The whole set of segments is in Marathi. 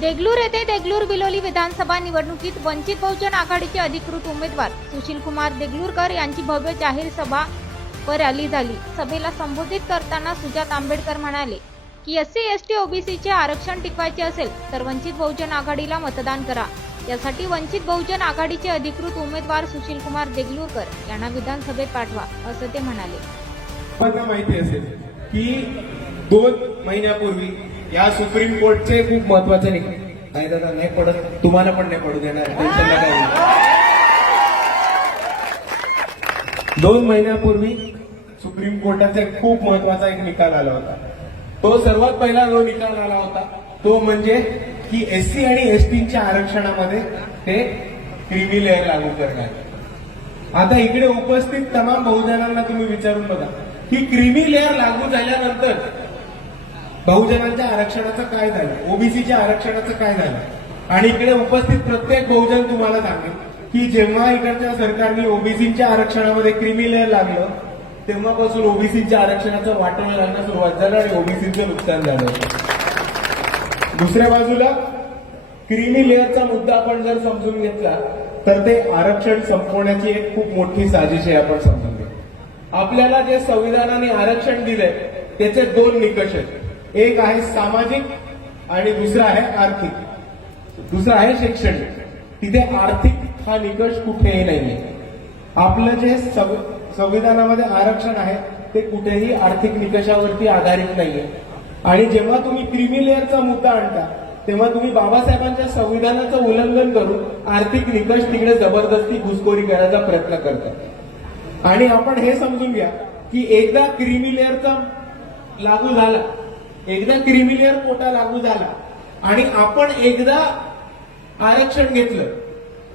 देगलूर येथे देगलूर बिलोली विधानसभा निवडणुकीत वंचित बहुजन आघाडीचे अधिकृत उमेदवार सुशील कुमार देगलूरकर यांची भव्य जाहीर सभा व रॅली झाली. सभेला संबोधित करताना सुजात आंबेडकर म्हणाले की एस सी एस टी ओबीसीचे आरक्षण टिकवायचे असेल तर वंचित बहुजन आघाडीला मतदान करा. यासाठी वंचित बहुजन आघाडीचे अधिकृत उमेदवार सुशील कुमार देगलूरकर यांना विधानसभेत पाठवा असं ते म्हणाले. माहिती असेल की दोन महिन्यापूर्वी या सुप्रीम कोर्टचे खूप महत्त्वाचे निकाल नाही दादा नाही पडत. तुम्हाला पण नाही पडू देणार. दोन महिन्यापूर्वी सुप्रीम कोर्टाचा एक खूप महत्त्वाचा एक निकाल आला होता. तो सर्वात पहिला जो निकाल आला होता तो म्हणजे की एससी आणि एसटीच्या आरक्षणामध्ये ते क्रिमी लेअर लागू करणार. आता इकडे उपस्थित तमाम बहुजनांना तुम्ही विचारून बघा की क्रिमी लेअर लागू झाल्यानंतर बहुजनांच्या आरक्षणाचं काय झालं? ओबीसीच्या आरक्षणाचं काय झालं? आणि इकडे उपस्थित प्रत्येक बहुजन तुम्हाला सांगेल की जेव्हा इकडच्या सरकारने ओबीसीच्या आरक्षणामध्ये क्रिमी लेअर लागलं तेव्हापासून ओबीसीच्या आरक्षणाचं वाटोळं लागणं सुरुवात झालं आणि ओबीसीचं नुकसान झालं. दुसऱ्या बाजूला क्रिमी लेअरचा मुद्दा आपण जर समजून घेतला तर ते आरक्षण संपवण्याची एक खूप मोठी साजिश आहे आपण समजून घेऊ. आपल्याला जे संविधानाने आरक्षण दिलंय त्याचे दोन निकष आहेत. एक आहे सामाजिक आणि दुसरा आहे आर्थिक. दुसरा आहे शैक्षणिक. तिथे आर्थिक हा निकष कुठेही नाहीये. आपलं जे संविधानामध्ये आरक्षण आहे ते कुठेही आर्थिक निकषावरती आधारित नाहीये. आणि जेव्हा तुम्ही क्रिमी लेअरचा मुद्दा आणता तेव्हा तुम्ही बाबासाहेबांच्या संविधानाचं उल्लंघन करून आर्थिक निकष तिकडे जबरदस्ती घुसखोरी करायचा प्रयत्न करतात आणि आपण हे समजून घ्या की एकदा क्रिमी लेअरचा लागू झाला एकदा क्रिमी लेअर कोटा लागू झाला आणि आपण एकदा आरक्षण घेतलं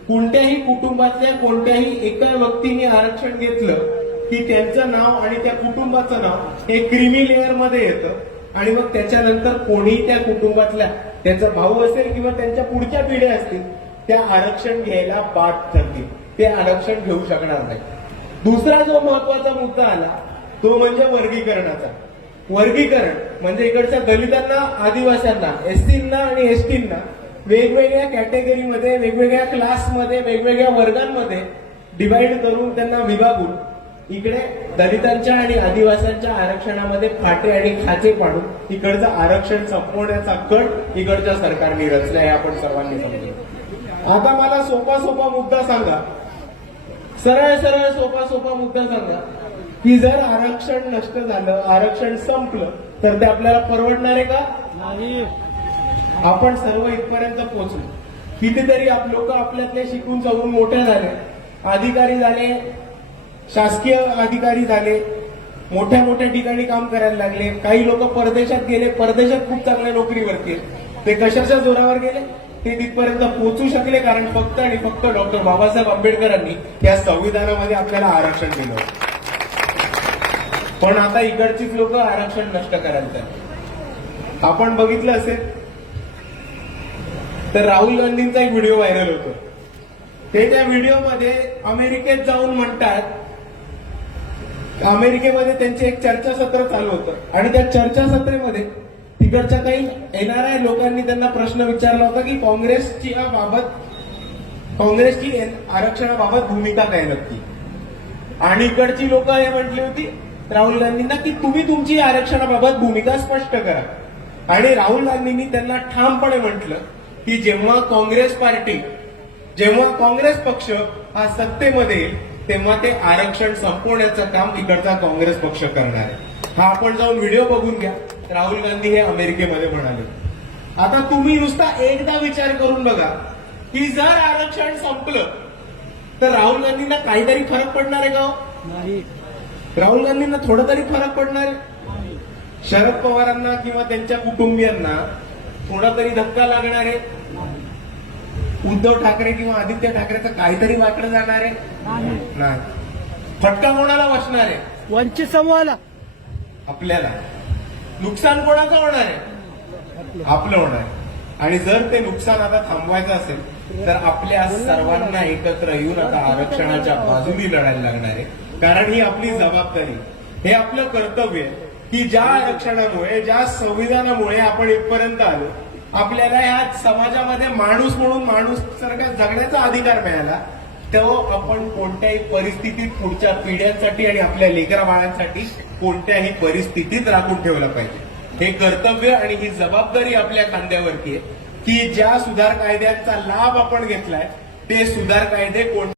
कोणत्याही कुटुंबातल्या कोणत्याही एका व्यक्तीने आरक्षण घेतलं की त्यांचं नाव आणि त्या कुटुंबाचं नाव हे क्रिमी लेअरमध्ये येतं आणि मग त्याच्यानंतर कोणीही त्या कुटुंबातल्या त्यांचा भाऊ असेल किंवा त्यांच्या पुढच्या पिढ्या असतील त्या आरक्षण घ्यायला बाट ठरतील. ते आरक्षण घेऊ शकणार नाही दुसरा जो महत्त्वाचा मुद्दा आला तो म्हणजे वर्गीकरणाचा. वर्गीकरण म्हणजे इकडच्या दलितांना आदिवासींना एससींना आणि एसटींना वेगवेगळ्या कॅटेगरीमध्ये वेगवेगळ्या क्लासमध्ये वेगवेगळ्या वर्गांमध्ये डिवाइड करून त्यांना विभागून इकडे दलितांच्या आणि आदिवासींच्या आरक्षणामध्ये फाटे आणि खाचे पाडून इकडचं आरक्षण संपवण्याचा कट इकडच्या सरकारने रचला आहे आपण सर्वांनी समजलं. आता मला सोपा सोपा मुद्दा सांगा. सरळ सरळ सोपा सोपा मुद्दा सांगा. की जर आरक्षण नष्ट झालं आरक्षण संपलं तर ते आपल्याला परवडणार आहे का? आपण सर्व इथपर्यंत पोहोचलो. कितीतरी आप लोक आपल्यातले शिकून जाऊन मोठे झाले. अधिकारी झाले शासकीय अधिकारी झाले मोठ्या मोठ्या ठिकाणी काम करायला लागले. काही लोक परदेशात गेले परदेशात खूप चांगल्या नोकरीवरती ते कशाच्या जोरावर गेले? ते तिथपर्यंत पोहोचू शकले कारण फक्त आणि फक्त डॉक्टर बाबासाहेब आंबेडकरांनी या संविधानामध्ये आपल्याला आरक्षण दिलं होतं. पण आता इकडचीच लोक आरक्षण नष्ट करायचं आपण बघितलं असेल तर राहुल गांधींचा एक व्हिडिओ व्हायरल होतो. ते त्या व्हिडिओमध्ये अमेरिकेत जाऊन म्हणतात अमेरिकेमध्ये त्यांचे एक चर्चासत्र चालू होतं. आणि त्या चर्चासत्रेमध्ये तिकडच्या काही एनआरआय लोकांनी त्यांना प्रश्न विचारला होता की काँग्रेसची बाबत काँग्रेसची आरक्षणाबाबत भूमिका काय नक्की? आणि इकडची लोक हे म्हटली होती राहुल गांधींना की तुम्ही तुमची आरक्षणाबाबत भूमिका स्पष्ट करा. आणि राहुल गांधींनी त्यांना ठामपणे म्हटलं की जेव्हा काँग्रेस पार्टी जेव्हा काँग्रेस पक्ष हा सत्तेमध्ये येईल तेव्हा ते आरक्षण संपवण्याचं काम इकडचा काँग्रेस पक्ष करणार आहे. हा आपण जाऊन व्हिडिओ बघून घ्या. राहुल गांधी हे अमेरिकेमध्ये म्हणाले. आता तुम्ही नुसता एकदा विचार करून बघा की जर आरक्षण संपलं तर राहुल गांधींना काहीतरी फरक पडणार आहे का हो? नाही. राहुल गांधींना थोडा तरी फरक पडणार आहे. शरद पवारांना किंवा त्यांच्या कुटुंबियांना थोडा तरी धक्का लागणार आहे. उद्धव ठाकरे किंवा आदित्य ठाकरेचं काहीतरी वाकडं जाणार आहे. नाही. फटका कोणाला बसणार आहे? वंचित समूहाला. आपल्याला. नुकसान कोणाचं होणार आहे? आपलं होणार आहे. आणि जर ते नुकसान आता थांबवायचं असेल तर आपल्या सर्वांना एकत्र येऊन आता आरक्षणाच्या बाजूनी लढायला लागणार आहे. कारण ही आपली जबाबदारी. हे आपलं कर्तव्य की ज्या आरक्षणामुळे ज्या संविधानामुळे आपण इथपर्यंत आलो आपल्याला या समाजामध्ये माणूस म्हणून माणूस सारखा जगण्याचा अधिकार मिळाला तो आपण कोणत्याही परिस्थितीत पुढच्या पिढ्यांसाठी आणि आपल्या लेकरा बाळांसाठी कोणत्याही परिस्थितीत राखून ठेवलं पाहिजे. हे कर्तव्य आणि ही जबाबदारी आपल्या खांद्यावरती आहे. की ज्या सुधार कायद्यांचा लाभ आपण घेतलाय ते सुधार कायदे कोण